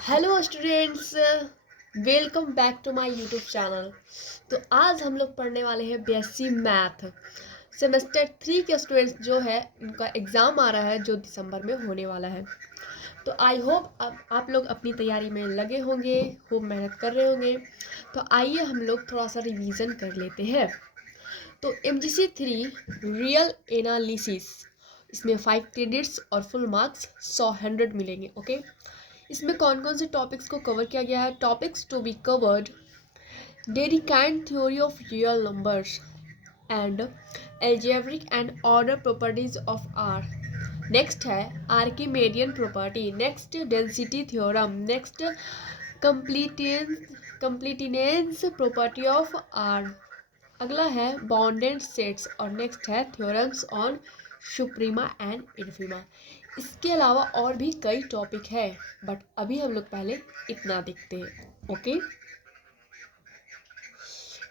Hello students, welcome back to my YouTube channel. तो आज हम लोग पढ़ने वाले हैं बीएससी मैथ सेमेस्टर 3 के स्टूडेंट्स जो है उनका एग्ज़ाम आ रहा है जो दिसंबर में होने वाला है। तो आई होप अब आप लोग अपनी तैयारी में लगे होंगे, खूब मेहनत कर रहे होंगे। तो आइए हम लोग थोड़ा सा रिवीजन कर लेते हैं। तो MGC 3 रियल एनालिसिस, इसमें 5 क्रेडिट्स और फुल मार्क्स 100 मिलेंगे। ओके, इसमें कौन कौन से टॉपिक्स को कवर किया गया है? Topics to be covered: Dedekind theory of real numbers and algebraic and order properties of R. Next है Archimedean property, next density theorem, next completeness property of R. अगला है बाउंडेड सेट्स और next है theorems on suprema and infima. इसके अलावा और भी कई टॉपिक है, बट अभी हम लोग पहले इतना देखते हैं। ओके,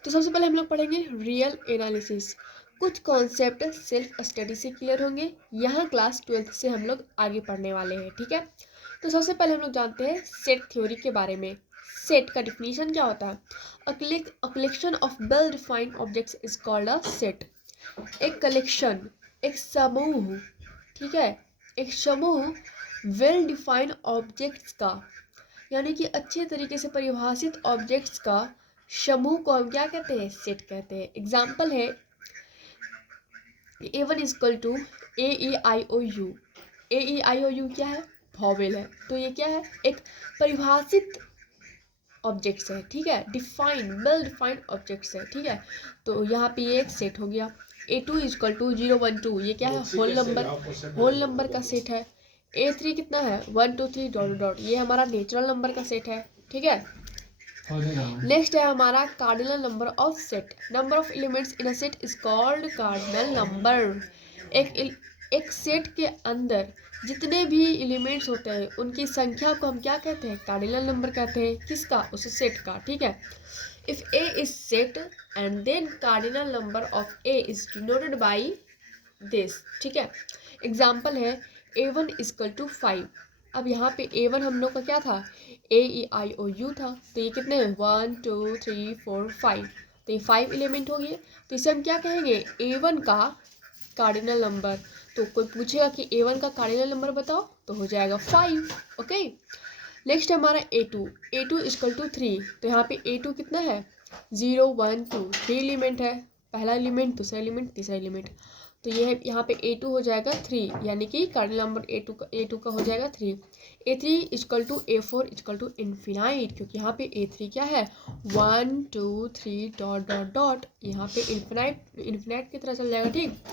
तो सबसे पहले हम लोग पढ़ेंगे रियल एनालिसिस। कुछ कॉन्सेप्ट सेल्फ स्टडी से क्लियर होंगे, यहाँ क्लास 12th से हम लोग आगे पढ़ने वाले हैं। ठीक है, तो सबसे पहले हम लोग जानते हैं सेट थ्योरी के बारे में। सेट का डिफिनीशन क्या होता है? A collection of well defined objects is called a set. एक कलेक्शन, एक समूह, ठीक है, एक समूह वेल डिफाइंड ऑब्जेक्ट्स का, यानी कि अच्छे तरीके से परिभाषित ऑब्जेक्ट्स का समूह को हम क्या कहते हैं? सेट कहते हैं। एग्जाम्पल है A1 equal to AEIOU। AEIOU क्या है? वॉवेल है। तो ये क्या है? एक परिभाषित ऑब्जेक्ट्स है, ठीक है, डिफाइंड वेल डिफाइंड ऑब्जेक्ट्स है, ठीक है। तो यहाँ पे ये एक सेट हो गया। A2 इक्वल टू 012, ये क्या है? होल नंबर का सेट है। A3 कितना है? 1 2 3 डॉट डॉट, ये हमारा नेचुरल नंबर का सेट है, ठीक है। नेक्स्ट है हमारा cardinal number of set. Number of elements in a set is called cardinal number. एक सेट के अंदर जितने भी एलिमेंट्स होते हैं उनकी संख्या को हम क्या कहते हैं? कार्डिनल नंबर कहते हैं। किसका? उस सेट का, ठीक है। If A is set and then cardinal number of A is denoted by this, ठीक है। एग्जाम्पल है A1 इक्वल टू 5। अब यहाँ पे A1 हम लोग का क्या था? AEIOU था। तो ये कितने हैं? 1 2 3 4 5। तो ये 5 एलिमेंट हो गए। तो इसे हम क्या कहेंगे? A1 का कार्डिनल नंबर। तो कोई पूछेगा कि A1 का कार्डिनल नंबर बताओ, तो हो जाएगा 5। ओके, नेक्स्ट है हमारा A2 इक्वल टू 3। तो यहाँ पे A2 कितना है? 0 1 2, 3 एलिमेंट है। पहला एलिमेंट, दूसरा एलिमेंट, तीसरा एलिमेंट। तो ये है यहाँ पे A2 हो जाएगा 3, यानी कि कार्डिनल नंबर A2 का हो जाएगा 3। A3 equal to A4 equal to infinite, क्योंकि यहाँ पे A3 क्या है? 1 2 3 डॉट डॉट डॉट, यहाँ पे इन्फिनाइट की तरह चल जाएगा, ठीक।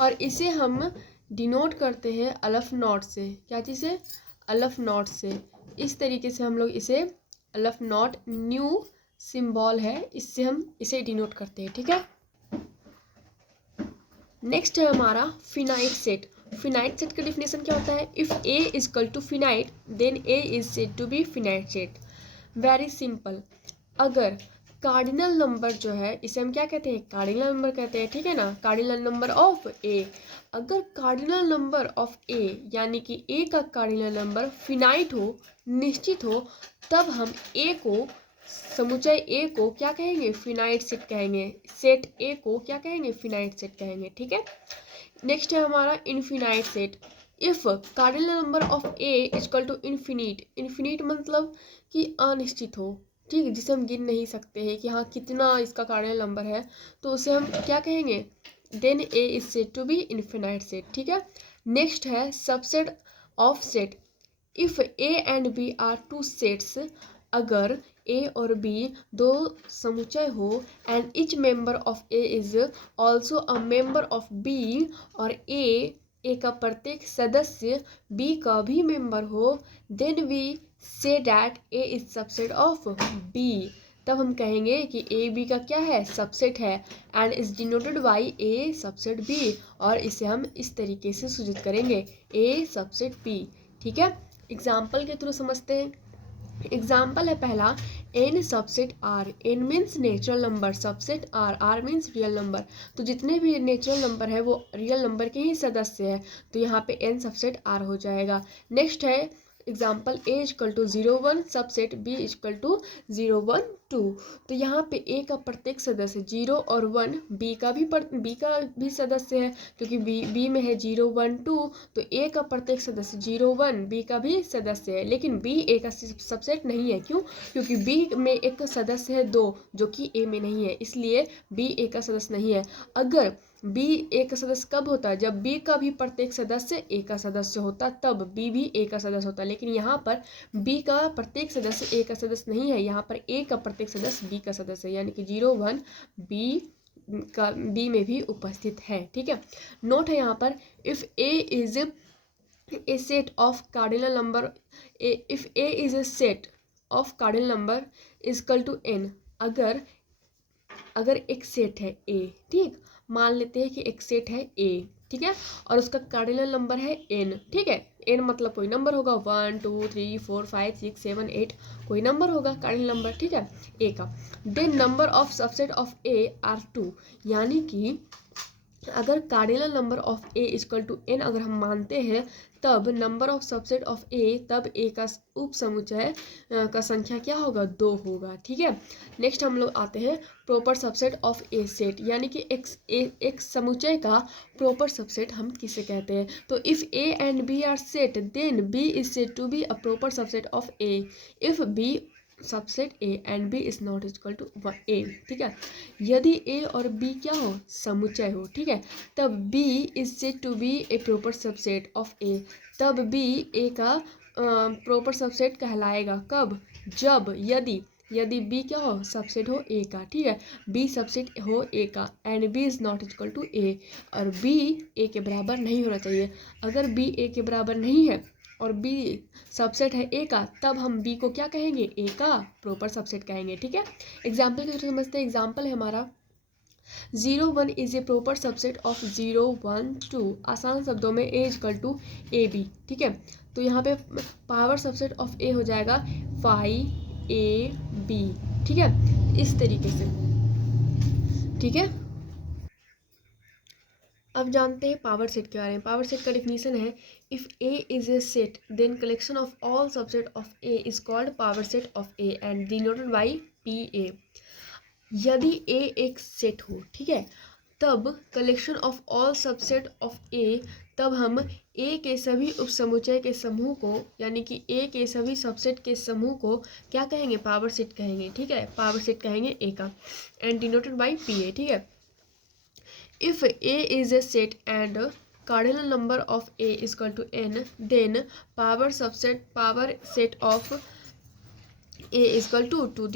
और इसे हम डिनोट करते हैं अलफ नॉट से। क्या चीज़ से? अलफ नॉट से। इस तरीके से हम लोग इसे अलफ नॉट न्यू सिंबल है, इससे हम इसे डिनोट करते हैं, ठीक है। नेक्स्ट है हमारा फिनाइट सेट। फिनाइट सेट का डिफिनेशन क्या होता है? If A equal to finite then A is said to be finite set. Very simple. अगर कार्डिनल नंबर जो है इसे हम क्या कहते हैं? कार्डिनल नंबर कहते हैं, ठीक है ना। कार्डिनल नंबर ऑफ A, अगर कार्डिनल नंबर ऑफ A यानी कि A का कार्डिनल नंबर फिनाइट हो, निश्चित हो, तब हम A को, समुच्चय A को क्या कहेंगे? फिनाइट सेट कहेंगे। सेट A को क्या कहेंगे? फिनाइट सेट कहेंगे, ठीक है। नेक्स्ट है हमारा infinite set. If cardinal number of A equal to infinite, infinite मतलब कि अनिश्चित हो, ठीक है, जिसे हम गिन नहीं सकते हैं कि हाँ कितना इसका कार्डिनल नंबर है, तो उसे हम क्या कहेंगे? Then A is said to be infinite set, ठीक है। नेक्स्ट है subset of set. If A and B are two sets, अगर A और B दो समुच्चय हो and each member of A is also a member of B, और A का प्रत्येक सदस्य B का भी मेंबर हो, then we say that A is subset of B। तब हम कहेंगे कि A B का क्या है? सबसेट है and is denoted by A subset B, और इसे हम इस तरीके से सूचित करेंगे A सबसेट B, ठीक है। एग्जाम्पल के थ्रू समझते हैं। एग्जाम्पल है पहला, N subset R. N means natural number, subset R, R means real number. तो जितने भी नेचुरल नंबर है वो रियल नंबर के ही सदस्य है, तो यहाँ पे एन सबसेट आर हो जाएगा। नेक्स्ट है example, A equal to 0 1 subset B equal to 0 1 2। तो यहाँ पे ए का प्रत्येक सदस्य 0 और 1, बी का भी सदस्य है, क्योंकि बी में है 0 1 2, तो ए का प्रत्येक सदस्य 0 1, बी का भी सदस्य है, लेकिन बी ए का सबसेट नहीं है। क्यों? क्योंकि बी में एक सदस्य है 2 जो कि ए में नहीं है, इसलिए बी ए का सदस्य नहीं है। अगर बी ए का सदस्य कब होता है? जब बी का भी प्रत्येक सदस्य ए का सदस्य होता, तब बी भी ए का सदस्य होता। लेकिन यहाँ पर बी का प्रत्येक सदस्य ए का सदस्य नहीं है, यहाँ पर ए का प्रत्येक सदस्य बी का सदस्य है, यानी कि 0 1 बी में भी उपस्थित है। ठीक है, नोट है यहाँ पर, if A is a set of cardinal number, if A is a set of cardinal number equal to N. अगर एक सेट है ए, ठीक, मान लेते हैं कि एक सेट है ए, ठीक है, और उसका कार्डिनल नंबर है एन, ठीक है, एन मतलब कोई नंबर होगा, 1 2 3 4 5 6 7 8, कोई नंबर होगा कार्डिनल नंबर, ठीक है, ए का। Then number of subset of A are 2, यानी कि अगर cardinal number of A equal to N अगर हम मानते हैं, तब number of subset of A, तब ए का उप समुच्चय का संख्या क्या होगा? 2 होगा। ठीक है, नेक्स्ट हम लोग आते हैं proper subset of A set, यानी कि एक समुच्चय का प्रॉपर सबसेट हम किसे कहते हैं? तो if A and B are set, then B is said to be a proper subset of A. If B subset A and B is not equal to A, ठीक है, यदि ए और बी क्या हो? समुच्चय हो, ठीक है, तब B is said to be a proper subset of A. तब बी ए का प्रॉपर सबसेट कहलाएगा। कब? जब यदि बी क्या हो? सबसेट हो ए का, ठीक है, बी सबसेट हो ए का and B is not equal to A, और बी ए के बराबर नहीं होना चाहिए। अगर बी ए के बराबर नहीं है और बी सबसेट है ए का, तब हम बी को क्या कहेंगे? ए का प्रॉपर सबसेट कहेंगे। ठीक है, एग्जाम्पल के थ्रू समझते हैं। एग्जाम्पल है हमारा 0 1 is a proper subset of 0 1 2। आसान शब्दों में ए इक्वल टू ए बी, ठीक है, तो यहाँ पे पावर सबसेट ऑफ ए हो जाएगा 5 ए बी, ठीक है, इस तरीके से। ठीक है, अब जानते हैं पावर सेट के बारे में। पावर सेट का डिफिनीशन है, if A is a set then collection of all subset of A is called power set of A and denoted by P A. यदि ए एक सेट हो, ठीक है, तब collection of all subset of A, तब हम ए के सभी उपसमुच्चय के समूह को, यानी कि ए के सभी सबसेट के समूह को क्या कहेंगे? पावर सेट कहेंगे। ठीक है, पावर सेट कहेंगे ए का, एंड डिनोटेड बाय पी ए। ठीक है, if a is a set and cardinal number of a is equal to n, then power set of a is equal to 2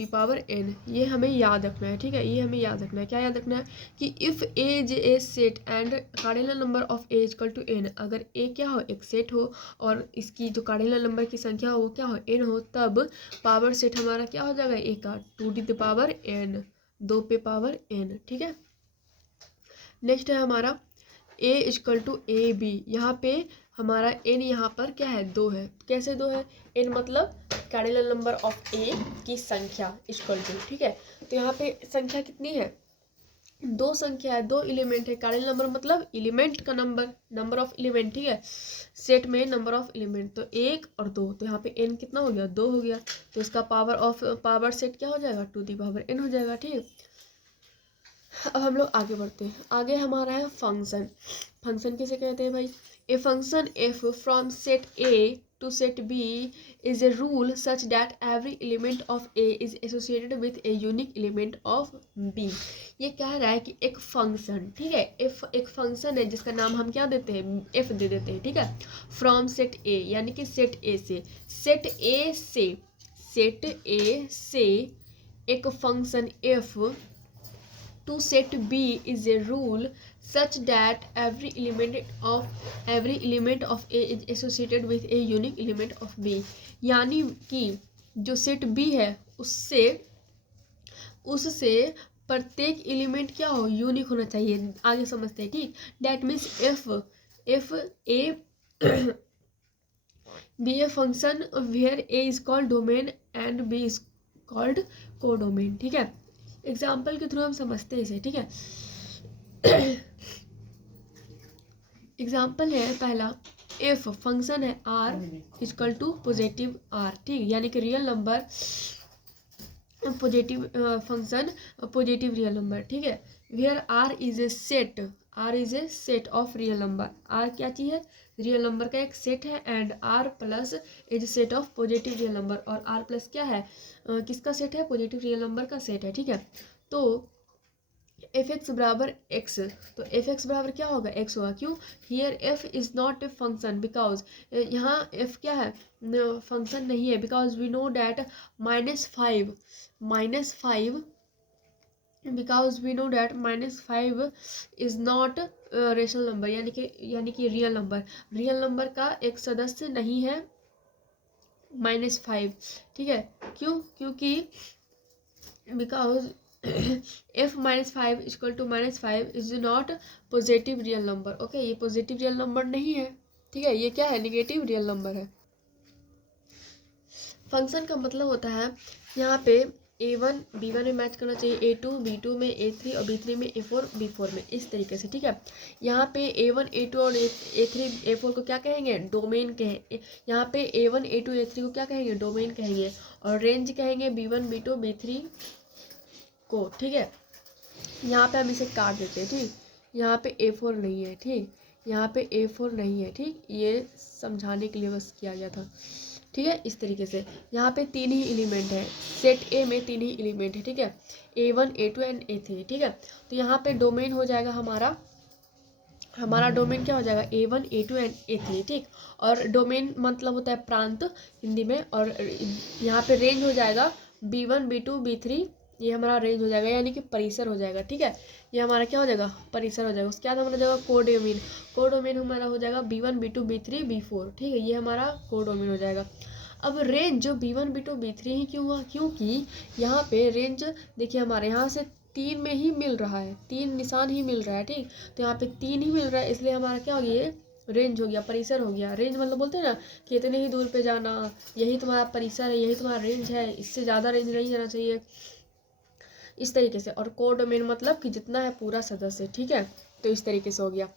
n। ये हमें याद रखना है। ठीक है, ये हमें याद रखना है। क्या याद रखना है? कि if a is a set and cardinal number of a is equal to n, अगर a क्या हो? एक सेट हो और इसकी जो कार्डिनल नंबर की संख्या हो वो क्या हो? n हो, तब पावर सेट हमारा क्या हो जाएगा? a का 2n, 2 पे पावर n। ठीक है, नेक्स्ट है हमारा a equal to A B. यहाँ पे हमारा n यहाँ पर क्या है? 2 है। कैसे 2 है? n मतलब कार्डिनल नंबर ऑफ a की संख्या इक्वल टू, ठीक है, तो यहाँ पे संख्या कितनी है? 2 संख्या है, 2 एलिमेंट है। कार्डिनल नंबर मतलब एलिमेंट का नंबर ऑफ एलिमेंट, ठीक है, सेट में नंबर ऑफ एलिमेंट, तो 1 और 2, तो यहाँ पे n कितना हो गया? 2 हो गया, तो इसका पावर सेट क्या हो जाएगा? 2n हो जाएगा। ठीक है, अब हम लोग आगे बढ़ते हैं। आगे हमारा है फंक्शन। फंक्शन किसे कहते हैं भाई? A function f from set A to set B is a rule such that every element of A is associated with a unique element of B. ये कह रहा है कि एक फंक्शन, ठीक है, एफ एक फंक्शन है जिसका नाम हम क्या देते हैं? एफ दे देते हैं। ठीक है, फ्रॉम सेट ए, यानी कि सेट ए से एक function F to set b is a rule such that every element of a is associated with a unique element of b। यानी कि जो सेट b है उससे प्रत्येक एलिमेंट क्या हो? यूनिक होना चाहिए। आगे समझते हैं। ठीक, that means f A B a function where A is called domain and B is called codomain, ठीक है। एग्जाम्पल के थ्रू हम समझते हैं इसे, ठीक है। एग्जाम्पल है पहला, इफ फंक्शन है R equal to positive R, ठीक, यानी कि real number positive function positive real number, ठीक है। Where R is a set, R is a set of real number, R क्या चीज़ है, रियल नंबर का एक सेट है, and R plus is set of positive real number, और R plus क्या है, किसका सेट है, पॉजिटिव रियल नंबर का सेट है, ठीक है। तो एफ एक्स बराबर एक्स, तो एफ एक्स बराबर क्या होगा, एक्स होगा, क्यों, here f is not a function because, यहाँ एफ क्या है, फंक्शन नहीं है, because we know that -5 because we know that -5 is not rational number, यानी कि रियल नंबर का एक सदस्य नहीं है -5, ठीक है। क्यों, क्योंकि because f -5 equal to -5 is not positive real number, okay, ये पॉजिटिव रियल नंबर नहीं है, ठीक है, ये क्या है, निगेटिव रियल नंबर है। फंक्शन का मतलब होता है यहाँ पे a1 b1 में मैच करना चाहिए, a2 b2 में, a3 और b3 में, a4 b4 में, इस तरीके से, ठीक है। यहाँ पे a1 a2 और a3 a4 को क्या कहेंगे, डोमेन कहें, यहाँ पे a1 a2 a3 को क्या कहेंगे, डोमेन कहेंगे, और रेंज कहेंगे b1 b2 b3 को, ठीक है। यहाँ पे हम इसे काट देते हैं, ठीक, यहाँ पे A4 नहीं है, ठीक, यहाँ पे A4 नहीं है, ठीक, ये समझाने के लिए बस किया गया था, ठीक है। इस तरीके से यहाँ पे 3 ही एलिमेंट है, सेट ए में 3 ही एलिमेंट है, ठीक है, A1 A2 एंड A3, ठीक है। तो यहाँ पे डोमेन हो जाएगा हमारा डोमेन क्या हो जाएगा, A1 A2 एंड A3, ठीक, और डोमेन मतलब होता है प्रांत हिंदी में, और यहाँ पे रेंज हो जाएगा B1 B2 B3, ये हमारा रेंज हो जाएगा, यानी कि परिसर हो जाएगा, ठीक है। ये हमारा क्या हो जाएगा, परिसर हो जाएगा। उसके बाद हमारा जाएगा कोडोमेन हमारा हो जाएगा B1 B2 B3 B4, ठीक है, ये हमारा कोडोमेन हो जाएगा। अब रेंज जो B1 B2 B3 ही क्यों हुआ, क्योंकि यहाँ पे रेंज देखिए हमारे यहाँ से 3 में ही मिल रहा है, 3 निशान ही मिल रहा है, ठीक, तो यहाँ पे 3 ही मिल रहा है, इसलिए हमारा क्या हो गया, ये रेंज हो गया, परिसर हो गया। रेंज मतलब बोलते हैं ना कि इतने ही दूर पे जाना, यही तुम्हारा परिसर है, यही तुम्हारा रेंज है, इससे ज़्यादा रेंज नहीं जाना चाहिए, इस तरीके से। और कोडोमेन मतलब कि जितना है पूरा सदस्य, ठीक है, तो इस तरीके से हो गया।